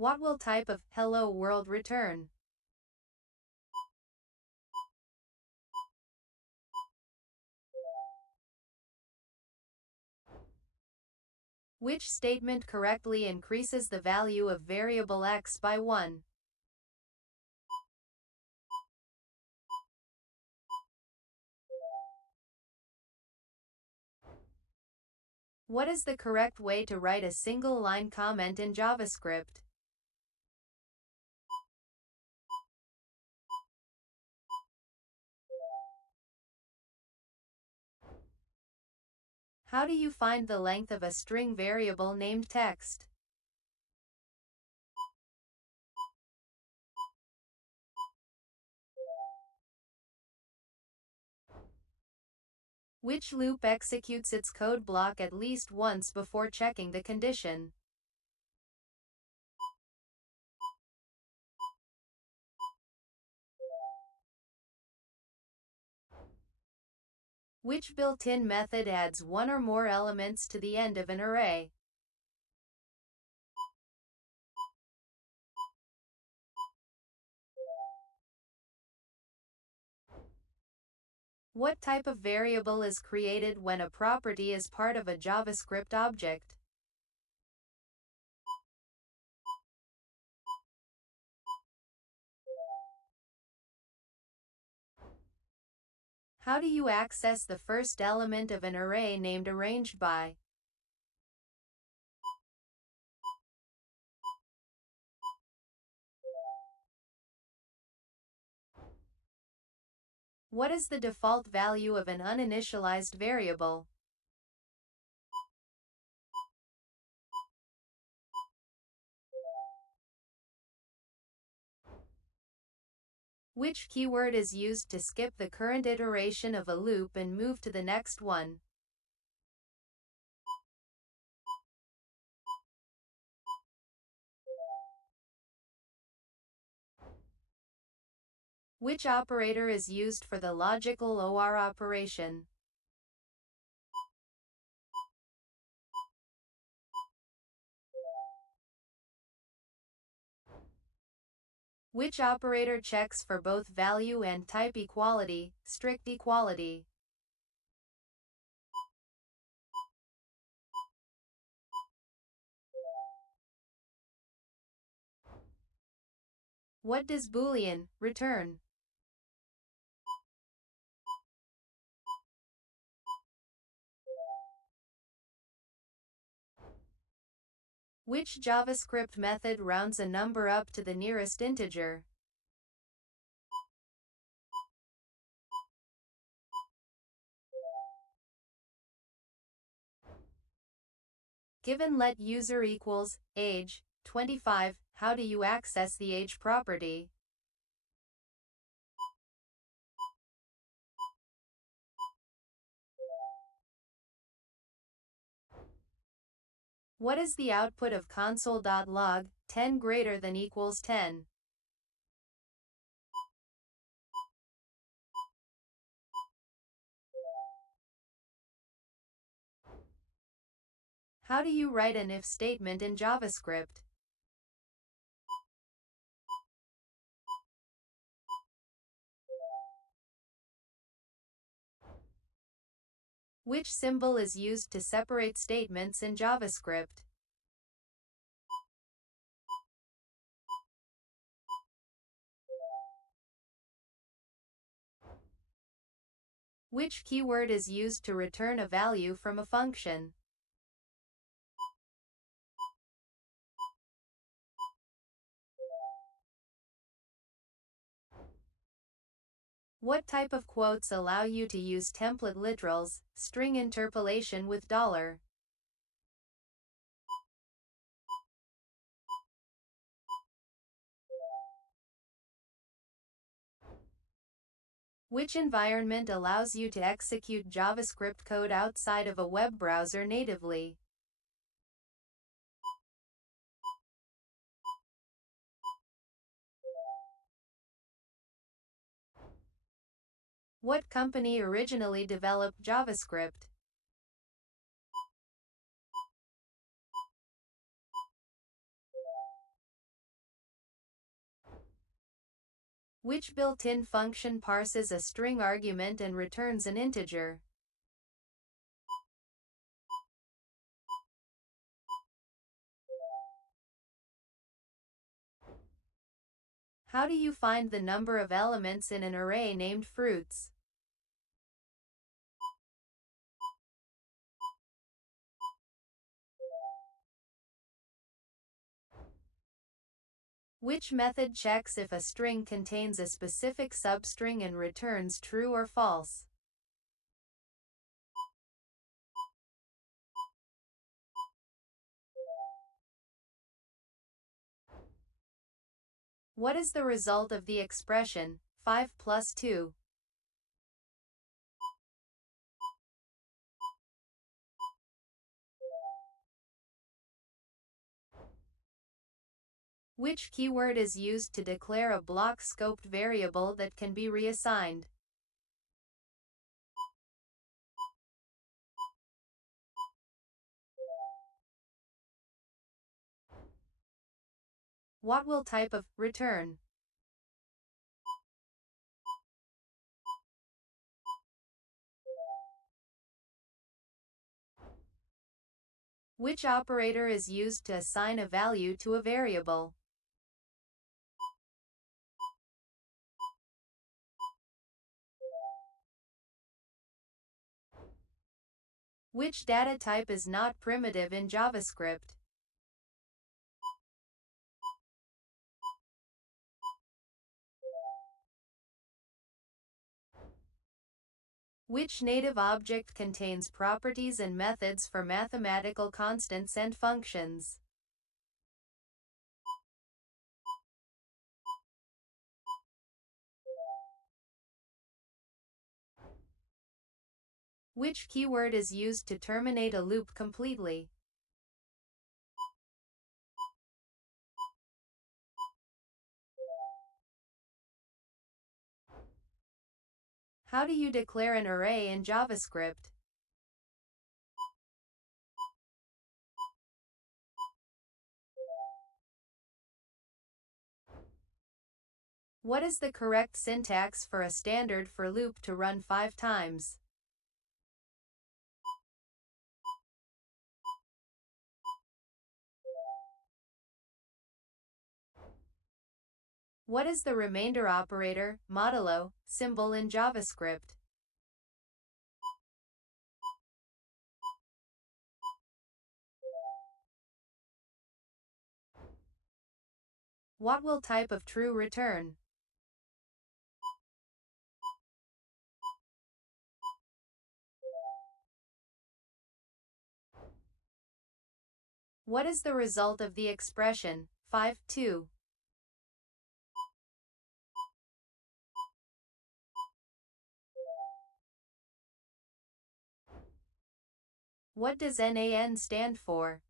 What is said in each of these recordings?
What will type of hello world return? Which statement correctly increases the value of variable x by 1? What is the correct way to write a single-line comment in JavaScript? How do you find the length of a string variable named text? Which loop executes its code block at least once before checking the condition? Which built-in method adds one or more elements to the end of an array? What type of variable is created when a property is part of a JavaScript object? How do you access the first element of an array named arranged by? What is the default value of an uninitialized variable? Which keyword is used to skip the current iteration of a loop and move to the next one? Which operator is used for the logical OR operation? Which operator checks for both value and type equality, strict equality? What does Boolean return? Which JavaScript method rounds a number up to the nearest integer? Given let user equals age 25, how do you access the age property? What is the output of console.log 10 greater than equals 10? How do you write an if statement in JavaScript? Which symbol is used to separate statements in JavaScript? Which keyword is used to return a value from a function? What type of quotes allow you to use template literals, string interpolation with $? Which environment allows you to execute JavaScript code outside of a web browser natively? What company originally developed JavaScript? Which built-in function parses a string argument and returns an integer? How do you find the number of elements in an array named fruits? Which method checks if a string contains a specific substring and returns true or false? What is the result of the expression 5 plus 2? Which keyword is used to declare a block-scoped variable that can be reassigned? What will type of return? Which operator is used to assign a value to a variable? Which data type is not primitive in JavaScript? Which native object contains properties and methods for mathematical constants and functions? Which keyword is used to terminate a loop completely? How do you declare an array in JavaScript? What is the correct syntax for a standard for loop to run 5 times? What is the remainder operator, modulo, symbol in JavaScript? What will type of true return? What is the result of the expression 5, 2? What does NaN stand for?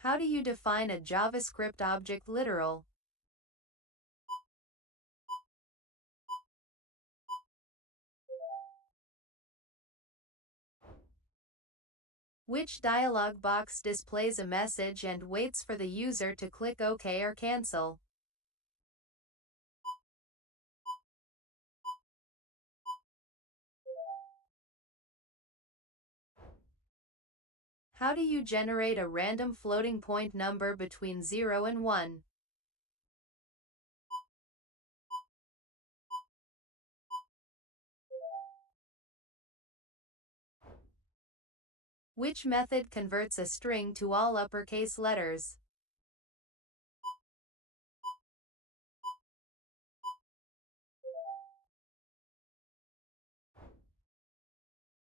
How do you define a JavaScript object literal? Which dialog box displays a message and waits for the user to click OK or cancel? How do you generate a random floating point number between 0 and 1? Which method converts a string to all uppercase letters?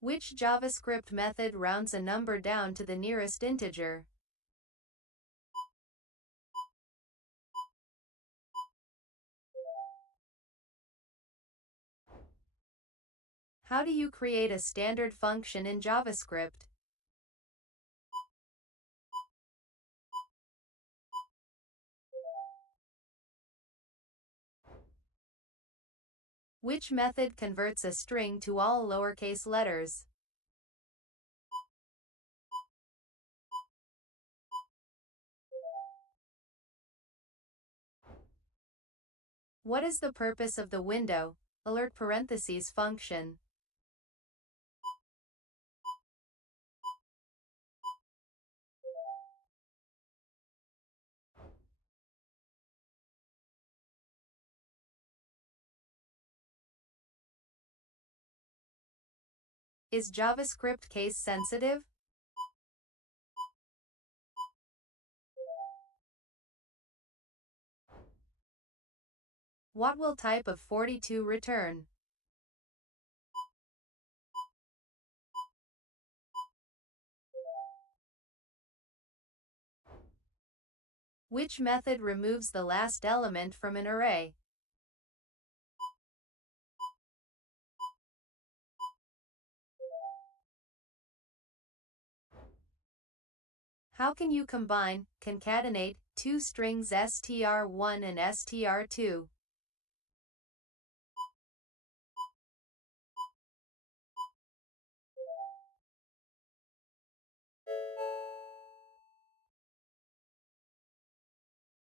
Which JavaScript method rounds a number down to the nearest integer? How do you create a standard function in JavaScript? Which method converts a string to all lowercase letters? What is the purpose of the window alert parentheses function? Is JavaScript case sensitive? What will type of 42 return? Which method removes the last element from an array? How can you combine, concatenate, two strings str1 and str2?